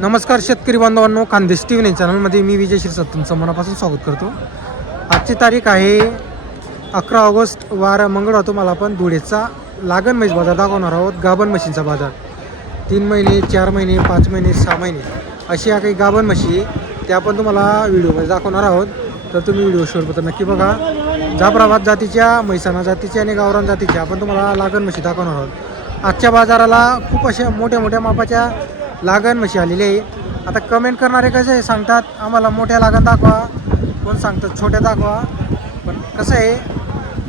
नमस्कार शेतकरी बांधवांनो, खानदेश टी व्ही चॅनलमध्ये मी विजय शिरसाट तुमचं मनापासून स्वागत करतो. आजची तारीख आहे 11 ऑगस्ट, वार मंगळवार. तुम्हाला आपण धुळेचा लागण म्हैस बाजार दाखवणार आहोत. गाभण म्हशींचा बाजार 3 महिने, 4 महिने, 5 महिने, 6 महिने अशी काही गाभण म्हशी त्या आपण तुम्हाला व्हिडिओमध्ये दाखवणार आहोत. तर तुम्ही व्हिडिओ शेवटपर्यंत नक्की बघा. जाफराबाद जातीच्या, म्हैसाणा जातीच्या आणि गावरान जातीच्या आपण तुम्हाला लागण म्हशी दाखवणार आहोत. आजच्या बाजाराला खूप अशा मोठ्या मोठ्या मापाच्या लागण म्हशी आलेली आहे. आता कमेंट करणारे कसे सांगतात आम्हाला मोठ्या लागण दाखवा, कोण सांगतात छोट्या दाखवा. पण कसं आहे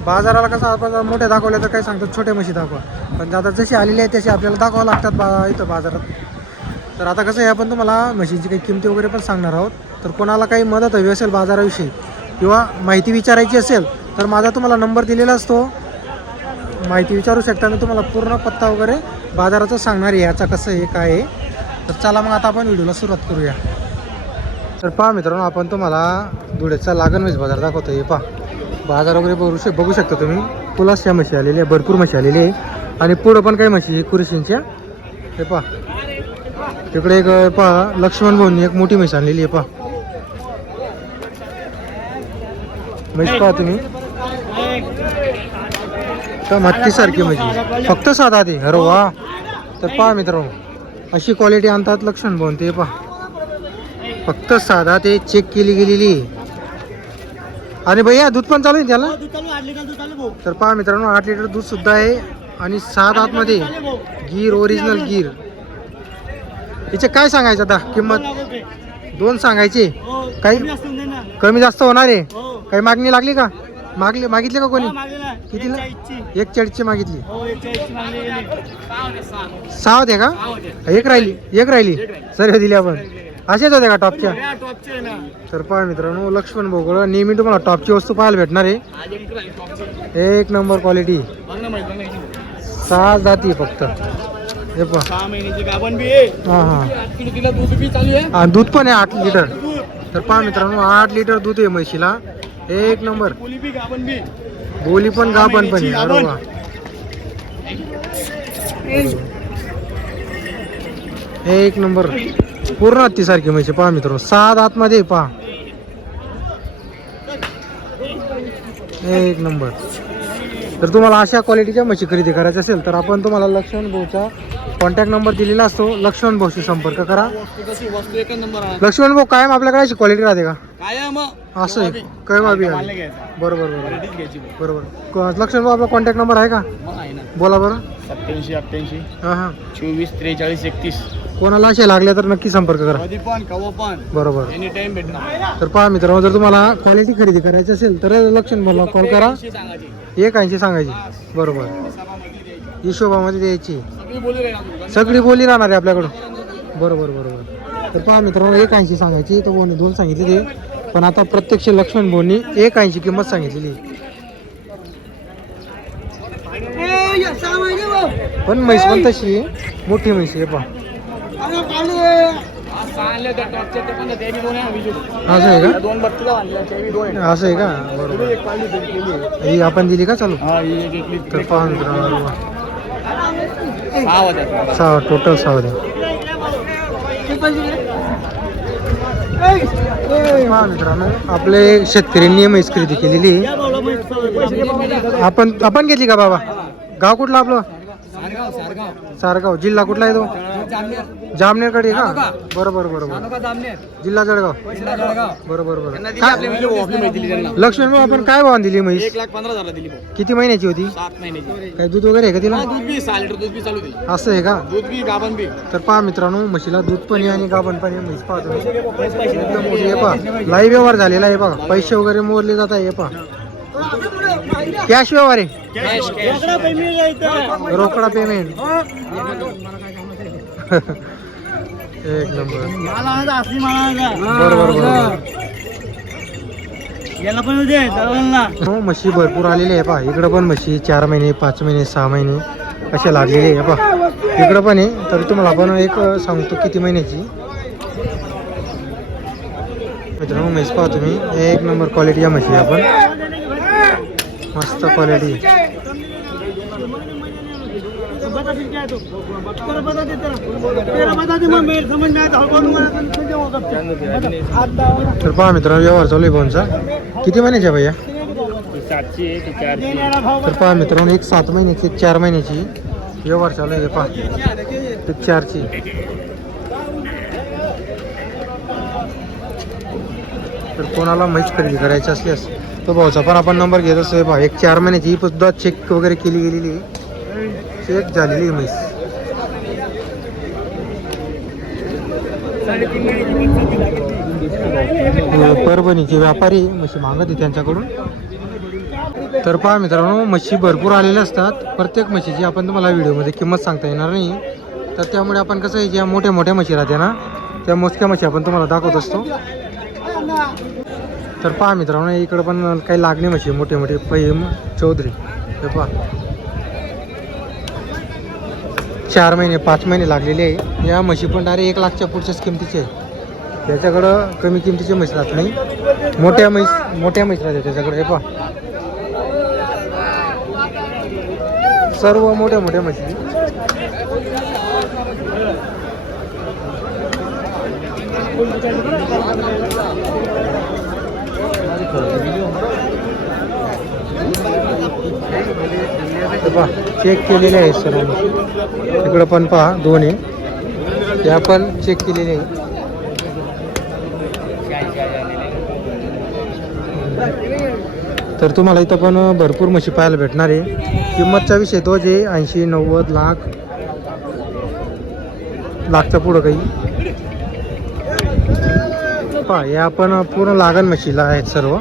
बाजाराला कसं आपण मोठ्या दाखवल्या तर काही सांगतात छोट्या म्हशी दाखवा. पण आता जशी आलेली आहे तशी आपल्याला दाखवावं लागतात इथं बाजारात. तर आता कसं आहे आपण तुम्हाला म्हशींची काही किमती वगैरे पण सांगणार आहोत. तर कोणाला काही मदत हवी असेल बाजाराविषयी किंवा माहिती विचारायची असेल तर माझा तुम्हाला नंबर दिलेला असतो, माहिती विचारू शकता. मी तुम्हाला पूर्ण पत्ता वगैरे बाजाराचं सांगणार आहे याचा कसं आहे काय आहे. तर चला मग आता आपण व्हिडिओला सुरुवात करूया. तर पहा मित्रांनो, आपण तुम्हाला धुळेचा लागण म्हैस बाजार दाखवतो. हे पहा बाजार वगैरे बघू शकता तुम्ही. पुलासच्या म्हशी आलेल्या आहे, भरपूर म्हशी आलेली आहे. आणि पुढं पण काही म्हशी कुरशींच्या. हे पहा तिकडे एक पहा लक्ष्मण भाऊंनी एक मोठी म्हैस आणलेली आहे. पहा म्हैस पहा तुम्ही, तर मत्तीसारखी म्हशी, फक्त साधा ते. अरे वा. तर पहा मित्रांनो, अशी क्वालिटी आणतात लक्ष्मण भाऊन. ते पहा फक्त साधा ते चेक केली गेलेली. आणि भैया दूध पण चालू आहे त्याला. तर पहा मित्रांनो, 8 लिटर दूध सुद्धा आहे आणि 7 आतमध्ये गीर, ओरिजिनल गीर. याचे काय सांगायचं आता किंमत? 2 सांगायचे. काही कमी जास्त होणार आहे? काही मागणी लागली का? मागितली का कोणी? कितीला? 140ची मागितली. 6 होते का? एक राहिली सर्व दिली आपण. असेच होते का टॉपच्या? तर पहा मित्रांनो, लक्ष्मण भोगळ नेहमी तुम्हाला टॉपची वस्तू पाहायला भेटणार आहे. एक नंबर क्वालिटी. 6 जाती फक्त. हे पहा. हां दूध पण आहे 8 लिटर. तर पहा मित्रांनो, 8 लिटर दूध आहे म्हशीला. एक नंबर. बोली पण गाभण पण आहे. अरे वा. एक नंबर पूर्ण हत्तीसारखी म्हशी. पहा मित्रांनो, 7 आतमध्ये पहा. एक नंबर. तर तुम्हाला अशा क्वालिटीच्या म्हशी खरेदी करायची असेल तर आपण तुम्हाला लक्ष्मण भाऊचा कॉन्टॅक्ट नंबर दिलेला असतो. लक्ष्मण भाऊशी संपर्क करा. लक्ष्मण भाऊ कायम आपल्याकडे अशी क्वालिटी राहते का? असं आहे काय बाबी? बरोबर. लक्ष्मण भाऊ आपला कॉन्टॅक्ट नंबर आहे का? बोला बरं. 87 हां 24 43 31. कोणाला असे लागले तर नक्की संपर्क करा. बरोबर. तर पहा मित्रांनो, जर तुम्हाला क्वालिटी खरेदी करायची असेल तर लक्ष्मण भाऊला कॉल करा. 180 सांगायची. बरोबर. हिशोबामध्ये द्यायची. सगळी बोली राहणार आहे आपल्याकडून. बरोबर. तर पहा मित्रांनो, 180 सांगायची. तो बोलणे 2 सांगितले ते. पण आता प्रत्यक्ष लक्ष्मण भाऊंनी 180 किंमत सांगितलेली. पण म्हैस पण तशी मोठी म्हैस आहे. पहा असं आहे का? असं आहे का? बरोबर. ही आपण दिली का चालू? तर पहा मित्रांनो, 6 टोटल 6 द्या. पहा मित्रांनो, आपले शेतकऱ्यांनी म्हैस खरेदी केलेली. आपण घेतली का बाबा? गाव कुठलं आपलं? सारगाव. जिल्हा कुठला आहे तो? जामनेरकडे का? बरोबर. जिल्हा जळगाव. बरोबर. लक्ष्मण भाऊ, आपण काय भावाने दिली म्हैस? 1,15,000 दिली. किती महिन्याची होती? 7 महिन्याची. काही दूध वगैरे आहे का तिला? दूध बी 6 लिटर दूध बी चालू दे. असं आहे का? दूध बी गाभण बी. तर पहा मित्रांनो, म्हशीला दूध पण आहे आणि गाभण पण आहे. म्हैस पहा तुम्ही एकदम मोठी आहे. पहा लाईव्ह व्यवहार झालेला आहे. बघा पैसे वगैरे मोजले जात आहे. पहा कॅश व्यवहार आहे. रोकडा पेमेंट. एक नंबर. बरोबर. म्हशी भरपूर आलेली आहे. पहा इकडं पण म्हशी 4 महिने, 5 महिने, 6 महिने असे लागलेले आहे. पहा इकडं पण आहे. तर तुम्हाला आपण एक सांगतो किती महिन्याची. मित्रांनो, म्हैस पहा तुम्ही, एक नंबर क्वालिटी या म्हशी. आपण मस्त क्वालिटी. तर पहा मित्रांनो व्यवहार चालू आहे फोनचा. किती महिन्याची आहे भैया? 700 आहे ती 400. तर पहा मित्रांनो एक 7 महिन्याची एक 4 महिन्याची व्यवहार चालू आहे. पहा ते 4ची. तर कोणाला म्हैस खरेदी करायची असल्यास तो भाऊचा पण आपण नंबर घेत असतो. पहा एक 4 महिन्याची सुद्धा चेक वगैरे केली गेलेली आहे, चेक झालेली आहे म्हैस. परभणीचे व्यापारी म्हशी मागत आहे त्यांच्याकडून. तर पहा मित्रांनो म्हशी भरपूर आलेल्या असतात. प्रत्येक म्हशीची आपण तुम्हाला व्हिडिओमध्ये किंमत सांगता येणार नाही. तर त्यामुळे आपण कसं आहे, ज्या मोठ्या मोठ्या म्हशी राहते ना त्या मोजक्या म्हशी आपण तुम्हाला दाखवत असतो. तर पहा मित्रांनो इकडं पण काही लागणे म्हशी मोठे मोठे फहीम चौधरी. हे पहा 4 महिने 5 महिने लागलेले आहे. या म्हशी पण डायरेक्ट 1 लाखच्या पुढच्याच किमतीचे आहे. त्याच्याकडं कमी किमतीचे म्हैस राहत नाही. मोठ्या म्हैस राहते त्याच्याकडे. हे पहा सर्व मोठ्या मोठ्या म्हशी. पहा चेक केलेले आहे सर्व म्हशी. इकडं पण पहा 2 आहे, त्या पण चेक केलेले आहे. तर तुम्हाला इथं पण भरपूर म्हशी पाहायला भेटणार आहे. किंमतचा विषय तो जे 80-90 लाखचा पुढं काही. पहा या पण पूर्ण लागण म्हशीला आहेत सर्व.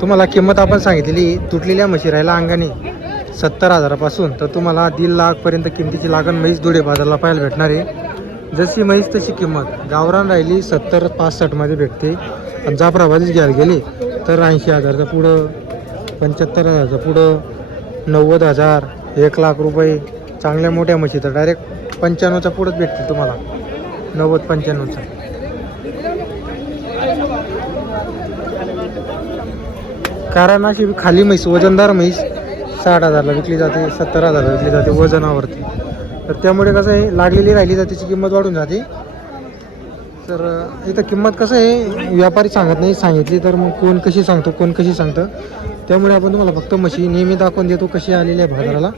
तुम्हाला किंमत आपण सांगितलेली तुटलेल्या म्हशी राहिला अंगाने 70,000पासून तर तुम्हाला 1.5 लाखपर्यंत किमतीची लागण म्हैस धुळे बाजारला पाहायला भेटणार आहे. जशी म्हैस तशी किंमत. गावरान राहिली 70-65 मध्ये भेटते. आणि जाफराबादीच घ्यायला गेली तर 80,000चा पुढं, 75,000चा पुढं, 90,000, 1 लाख रुपये. चांगल्या मोठ्या म्हशी तर डायरेक्ट 95च्या पुढंच भेटतील तुम्हाला, 90-95चा. कारण अशी खाली म्हैस वजनदार म्हैस 60,000ला विकली जाते, 70,000ला विकली जाते वजनावरती. तर त्यामुळे कसं आहे लागलेली राहिली तर त्याची किंमत वाढून जाते. तर इथं किंमत कसं आहे व्यापारी सांगत नाही, सांगितली तर मग कोण कशी सांगतो कोण कशी सांगतं. त्यामुळे आपण तुम्हाला फक्त म्हशी नेहमी दाखवून देतो कशी आलेली आहे बाजाराला.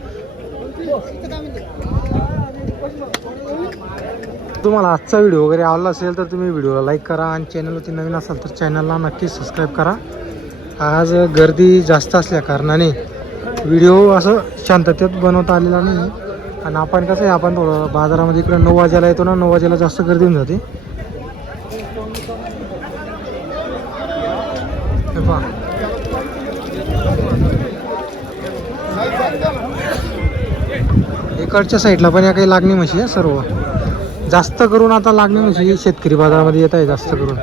तुम्हाला आजचा व्हिडिओ वगैरे आवडला असेल तर तुम्ही व्हिडिओला लाईक करा आणि चॅनलवरती नवीन असाल तर चॅनलला नक्कीच सबस्क्राईब करा. आज गर्दी जास्त असल्या कारणाने व्हिडिओ असं शांततेत बनवता आलेला नाही. आणि आपण कसं आहे आपण थोडं बाजारामध्ये इकडं 9 वाजायला येतो ना, 9 वाजायला जास्त गर्दी होऊन जाते. इकडच्या साईडला पण या काही लागणी म्हशी आहे सर्व. जास्त करून आता लागणी म्हशी शेतकरी बाजारामध्ये येत आहे जास्त करून.